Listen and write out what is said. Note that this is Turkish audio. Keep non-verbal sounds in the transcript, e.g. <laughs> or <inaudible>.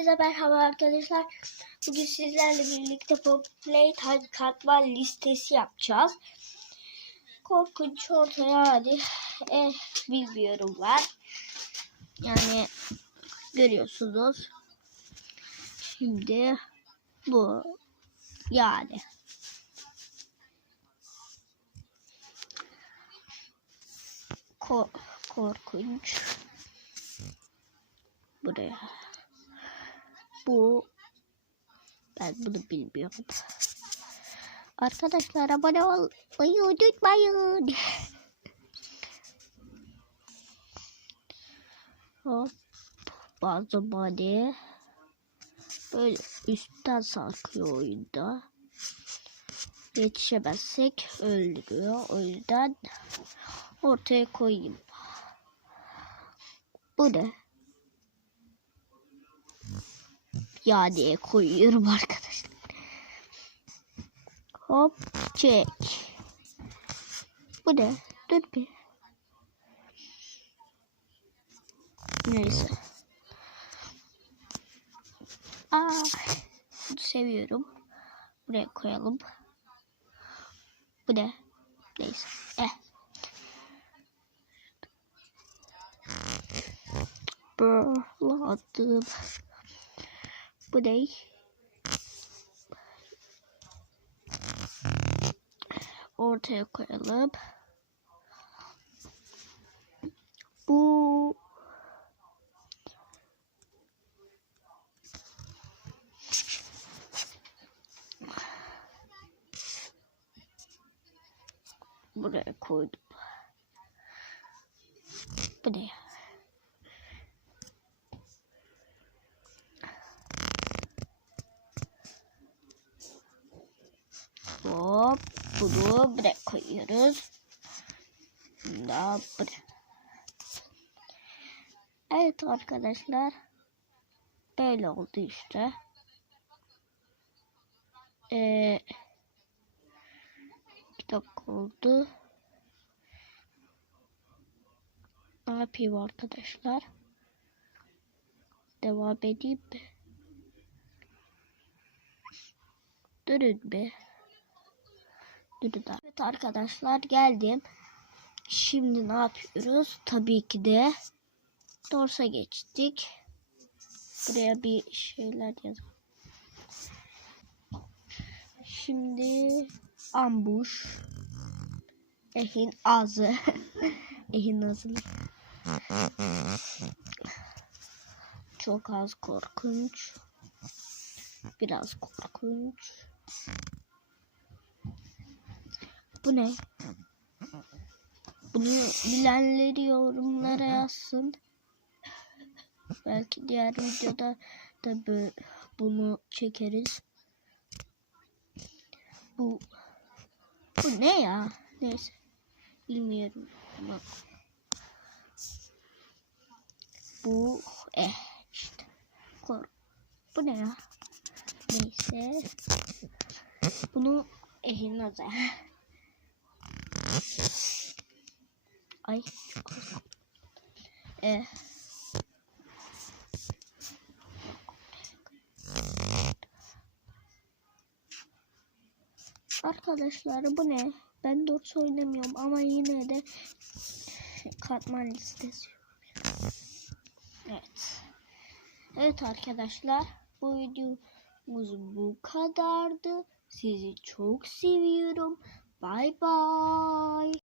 Herkese merhaba arkadaşlar. Bugün sizlerle birlikte Play katman listesi yapacağız. Korkunç ortaya hadi eh, bilmiyorum var. Yani görüyorsunuz. Şimdi bu yani. Ko korkunç. Buraya. Bu ben bunu bilmiyorum. Arkadaşlar abone olmayı unutmayın. Hop. Bazı body böyle üstten sarkıyor oyunda. Yetişemezsek öldürüyor. O yüzden ortaya koyayım. Bu ne? Yadiye koyuyorum <laughs> arkadaşlar. Hop çek. Bu ne? Dur bir. Neyse. Aa, bunu seviyorum. Buraya koyalım. Bu ne? Neyse. Eh. Böyle attım. Bu ne? Ortaya koyalım. Bu buraya koydum. Bu ne? Hop bunu buraya koyuyoruz. Buraya. Evet arkadaşlar. Böyle oldu işte. Ee, iki dakika oldu. Ne yapayım arkadaşlar? Devam edeyim mi? Durun bir. Evet arkadaşlar geldim. Şimdi ne yapıyoruz? Tabii ki de Dorsa geçtik. Buraya bir şeyler yazalım. Şimdi ambush. Ehin ağzı. <laughs> Ehin ağzı. Çok az korkunç. Biraz korkunç. Bu ne? Bunu bilenleri yorumlara yazsın. Belki diğer videoda da böyle bunu çekeriz. Bu bu ne ya? Neyse. Bilmiyorum. Bak. Bu eh işte. Kor. Bu ne ya? Neyse. Bunu ehin azar. Ay çok. Ee, Arkadaşlar bu ne? Ben dört oynamıyorum ama yine de katman listesi. Evet. Evet arkadaşlar bu videomuz bu kadardı. Sizi çok seviyorum. 拜拜。